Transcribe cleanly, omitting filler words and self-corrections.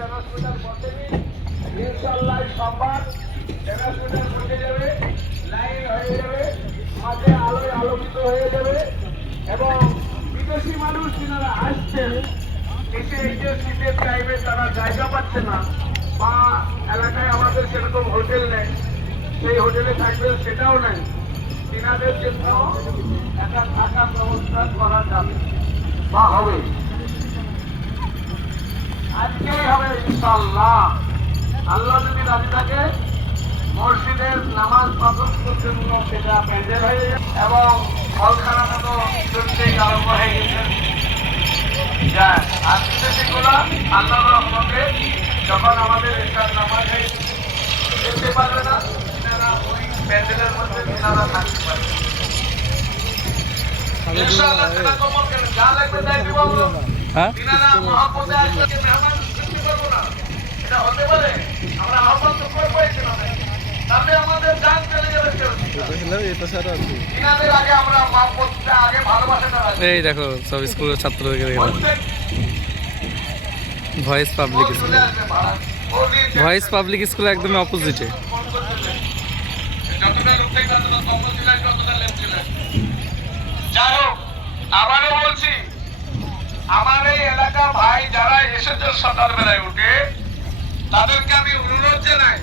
Transmitter বসেনি, ইনশাআল্লাহ সোমবার ট্রান্সমিটার বসে যাবে, লাইন হয়ে যাবে, মাঝে আলোয় আলোকিত হয়ে যাবে এবং বিদেশি মানুষ যারা আসছেন এসে এই যে শীতের টাইমে তারা জায়গা পাচ্ছে না বা এলাকায় আমাদের সেরকম হোটেল নেই, সেই হোটেলে থাকবেন সেটাও নেই, তিনাদের জন্য একটা থাকার ব্যবস্থা করা যাবে বা হবে, আজকেই হবে ইনশাআল্লাহ। আল্লাহ যদি রাজি থাকে মসজিদের নামাজ পাঠকের জন্য সেটা প্যান্ডেল হয়ে যাবে এবং কলখানাটা তো চলতেই আরম্ভ হয়ে গেছে। আর বিদেশিগুলা আল্লাহ রহমতে যখন আমাদের এখান নামাজ যেতে পারবে না, তিনারা ওই প্যান্ডেলের মধ্যে তিনারা থাকতে পারবে। ইনশাআল্লাহ সেটা কমন কেন যা লাগবে তাই দিব আমরা। তিনারা মহব্বতে আসলে মেহমান সৃষ্টি করবো না, এটা হতে পারে। আমরা আহ্বান তো করবোই না, তাহলে আমাদের জান চলে যাবে। তিনাদের আগে আমরা মহব্বতটা আগে ভালোবাসাটা রাখি। এই দেখো সব স্কুলের ছাত্র voice public school, voice public school একদম অপোজিটে। যাই হোক, আবারও বলছি, আমার এই এলাকা ভাই যারা এসেছে সকালবেলায় উঠে তাদেরকে আমি অনুরোধ জানাই